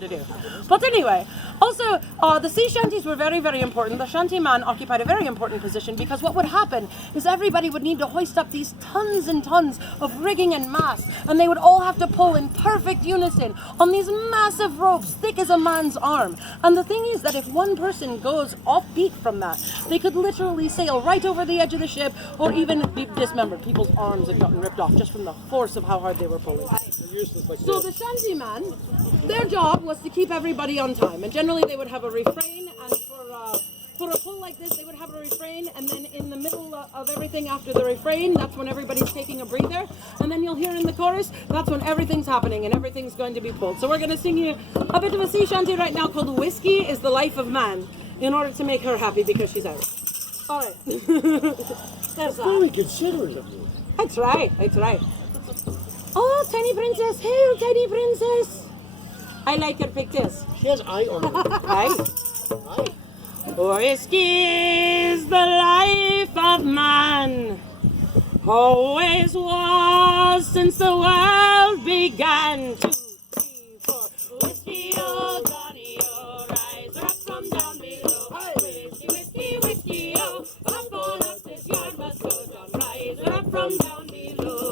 to do. But anyway, also the sea shanties were very, very important. The shanty man occupied a very important position because what would happen is everybody would need to hoist up these tons and tons of rigging and masts, and they would all have to pull in perfect unison on these massive ropes thick as a man's arm. And the thing is that if one person goes off beat from that, they could literally sail right over the edge of the ship or even be dismembered. People's arms had gotten ripped off just from the force of how hard they were pulling. So the shanty man, their job was to keep everybody on time, and generally they would have a refrain, and for a pull like this they would have a refrain, and then in the middle of everything after the refrain, that's when everybody's taking a breather, and then you'll hear in the chorus, that's when everything's happening and everything's going to be pulled. So we're going to sing you a bit of a sea shanty right now called Whiskey is the Life of Man, in order to make her happy because she's Irish. Alright. There's that. Very considerate of you. That's right, that's right. Oh, tiny princess, hail tiny princess. I like your pictures. She has eye on her. Aye. Aye. Whiskey is the life of man. Always was since the world began. 2, 3, 4. Whiskey, oh Johnny, oh, rise up from down below. Whiskey, whiskey, whiskey, oh, up on up this yard must go. John, rise up from down below.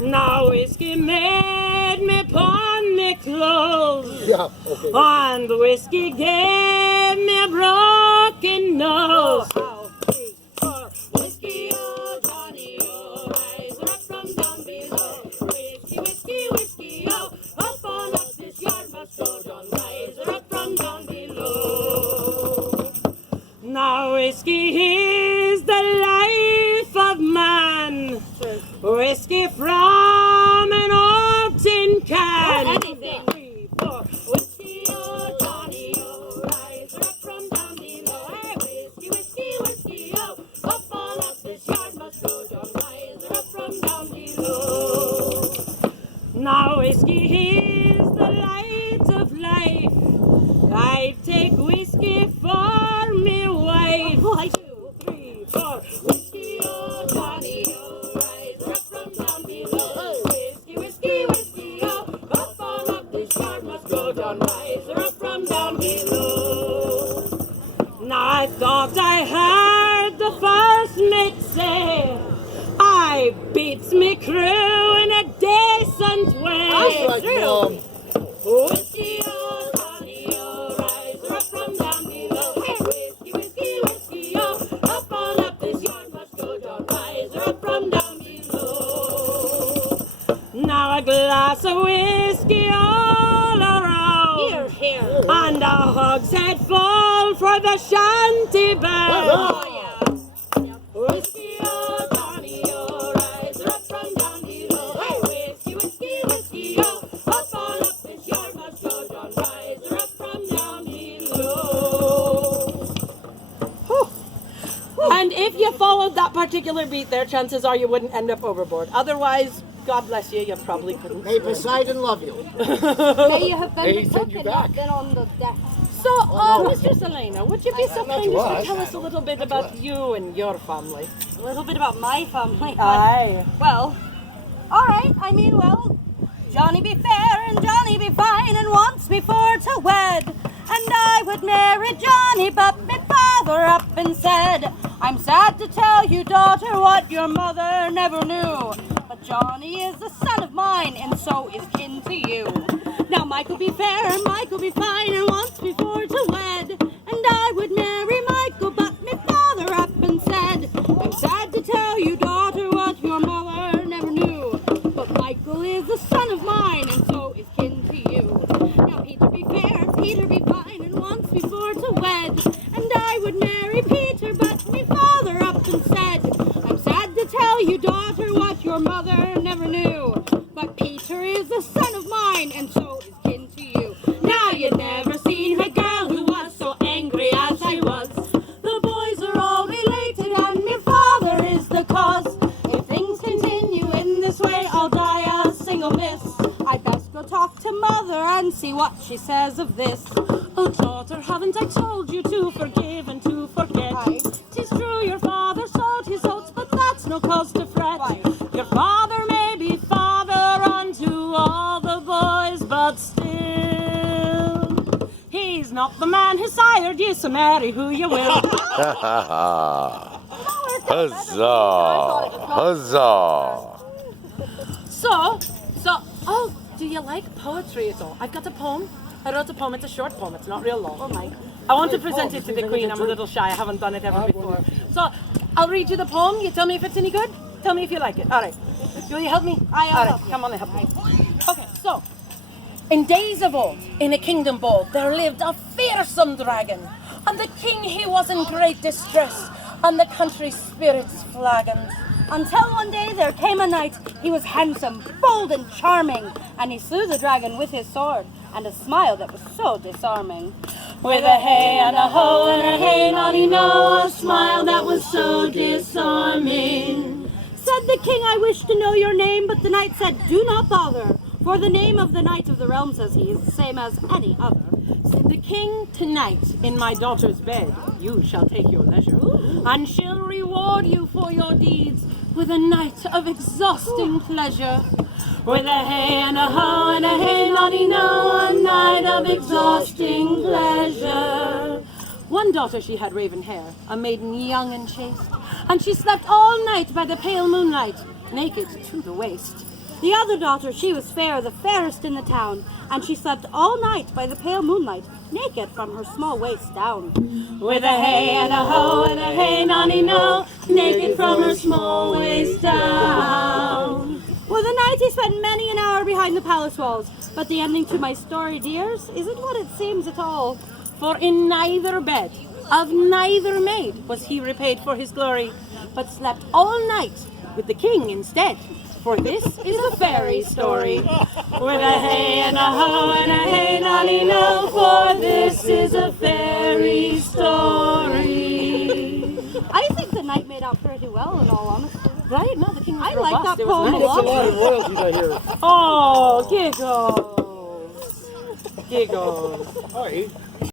Now whiskey made me pawn me clothes. Yeah, okay. And the whiskey gave me a broken nose. 3, 4. Whiskey, oh Johnny, oh, rise up from down below. Whiskey, whiskey, whiskey, oh, up on up this yard must go. John, rise up from down below. Now whiskey is the life of man. Whiskey from an old tin can. Anything. 3, 4. Whiskey, oh Johnny, oh, rise up from down below. Hey, whiskey, whiskey, whiskey, oh, up on up this yard must go. John, rise up from down below. Now whiskey is the light of life. I take whiskey for me wife. 2, 3, 4. Whiskey, oh Johnny, oh, rise up from down below. Whiskey, whiskey, whiskey, oh, up on up this yard must go. John, rise up from down below. Now I thought I heard the first mate say, I beats me crew in a decent way. I like Mom. Whiskey, oh Johnny, oh, rise up from down below. Hey, whiskey, whiskey, whiskey, oh, up on up this yard must go. John, rise up from down below. Now a glass of whiskey all around. Here, here. And a hogshead full for the shanty band. Oh, yeah. Whiskey, oh Johnny, oh, rise up from down below. Hey, whiskey, whiskey, whiskey, oh, up on up this yard must go. John, rise up from down below. And if you followed that particular beat there, chances are you wouldn't end up overboard. Otherwise, God bless you, you probably couldn't. May Poseidon love you. May you have May been he the send cook you and back. not been on the deck. So, Mr. Selena, would you be so Not kind to as to us. tell us a little bit about you and your family? A little bit about my family. Aye. Well, all right. I mean, well, Johnny be fair and Johnny be fine and wants me for to wed. And I would marry Johnny, but me father up and said, I'm sad to tell you, daughter, what your mother never knew. But Johnny is the son of mine, and so is kin to you. Now Michael be fair and Michael be fine and wants me for to wed. And I would marry Michael, but me father up and said, I'm sad to tell you, daughter, what your mother never knew. But Michael is the son of mine, and so is kin to you. Now Peter be fair, Peter be fine, and wants me for to wed. And I would marry Peter, but me father up and said, I'm sad to tell you, daughter, what your mother never knew. But Peter is the son of mine, and so is kin to you. Now you'd never seen a girl who was so angry as I was. The boys are all related, and your father is the cause. If things continue in this way, I'll die a single miss. I'd best go talk to mother and see what she says of this. Oh, daughter, haven't I told you to forgive and to forget? Right. 'Tis true your father sowed his oats, but that's no cause to fret. Right. Your father may be father unto all the boys, but still. He's not the man who sired you, so marry who you will. Huzzah! Huzzah! Oh, do you like poetry at all? I've got a poem. I wrote a poem. It's a short poem. It's not real long. Oh my. I want to present it to the Queen. I'm a little shy. I haven't done it ever before. So I'll read you the poem. You tell me if it's any good. Tell me if you like it. All right. Will you help me? I'll All right. help you. Come on and help me. Okay. So, in days of old, in a kingdom bold, there lived a fearsome dragon. And the king, he was in great distress, and the country's spirits flagging. Until one day there came a knight. He was handsome, bold, and charming, and he slew the dragon with his sword, and a smile that was so disarming. With a hey and a ho and a hey nonny no, a smile that was so disarming. Said the king, I wish to know your name, but the knight said, do not bother, for the name of the knight of the realm, says he, is the same as any other. Said the king, tonight in my daughter's bed you shall take your leisure, and she'll reward you for your deeds with a night of exhausting pleasure. With a hey and a ho and a hey nonny no, a night of exhausting pleasure. One daughter she had raven hair, a maiden young and chaste, and she slept all night by the pale moonlight, naked to the waist. The other daughter, she was fair, the fairest in the town, and she slept all night by the pale moonlight, naked from her small waist down. With a hey and a ho and a hey nonny no, naked from her small waist down. Well, the night he spent many an hour behind the palace walls, but the ending to my story, dears, isn't what it seems at all. For in neither bed of neither maid was he repaid for his glory, but slept all night with the king instead. For this is a fairy story. With a hey and a ho and a hey nonny no, for this is a fairy story. I think the knight made out pretty well, in all honesty. Right? No, the king was I like robust. that It was poem a nice. That's a lot. lot of royalties I hear. Oh, giggles. Giggles. All right.